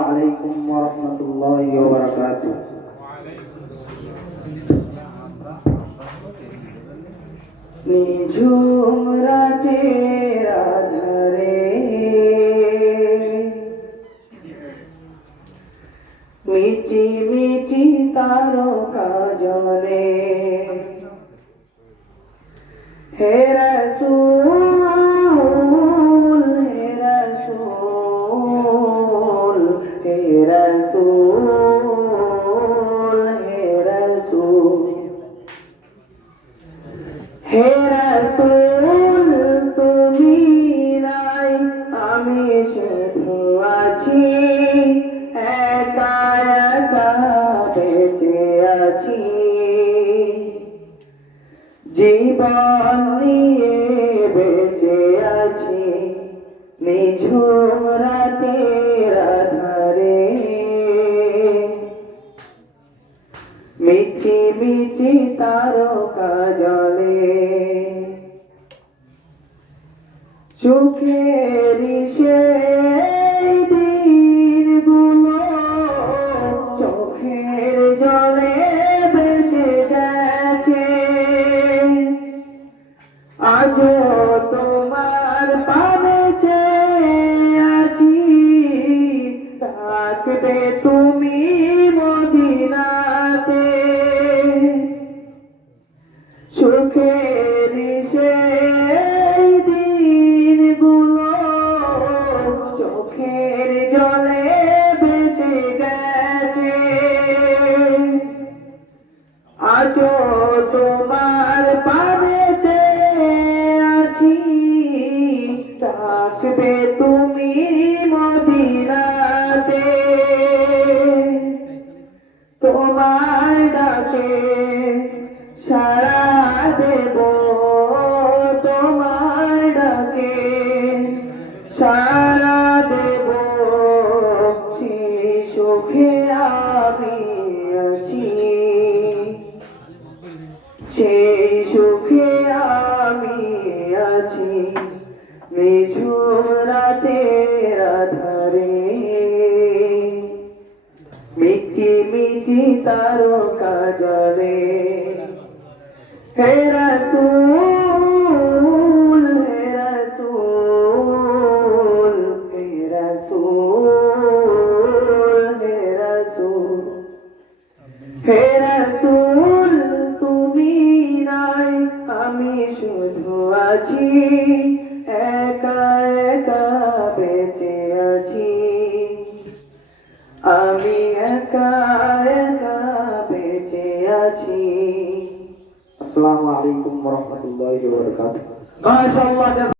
আলাইকুম ওয়া রাহমাতুল্লাহি ওয়া বারাকাতুহু নিঝুম রাতের আধারে মিটি মিটি তারকা জলে হে রাসূল হে রাসূল হে রাসূল হে রাসূল। হে রাসূল, তুমি নাই, আমি শুধু আছি। একা একা বেঁচে আছি। জীবন নিয়ে বেঁচে আছি। নিঝুম রাতের আধারে। মিঠি মিঠি তারকা জলে। চোখের সেই জলে বেঁচে গেছে। আজও তোমার পাবেছে আছি। থাকবে তুমি মদিনাতে। তোমার ডাকে সারা দেব। সুখে আমি আছি। সেই সুখে আমি আছি। নিঝুম রাতের আধারে। মিটি মিটি তারকা জলে হে রাসূল হে রাসূল তুমি নাই আমি শুধু আছি। একা একা বেঁচে আছি। আমি একা একা বেঁচে আছি। আসসালামু আলাইকুম ওয়া রাহমাতুল্লাহি ওয়া বারাকাতুহু।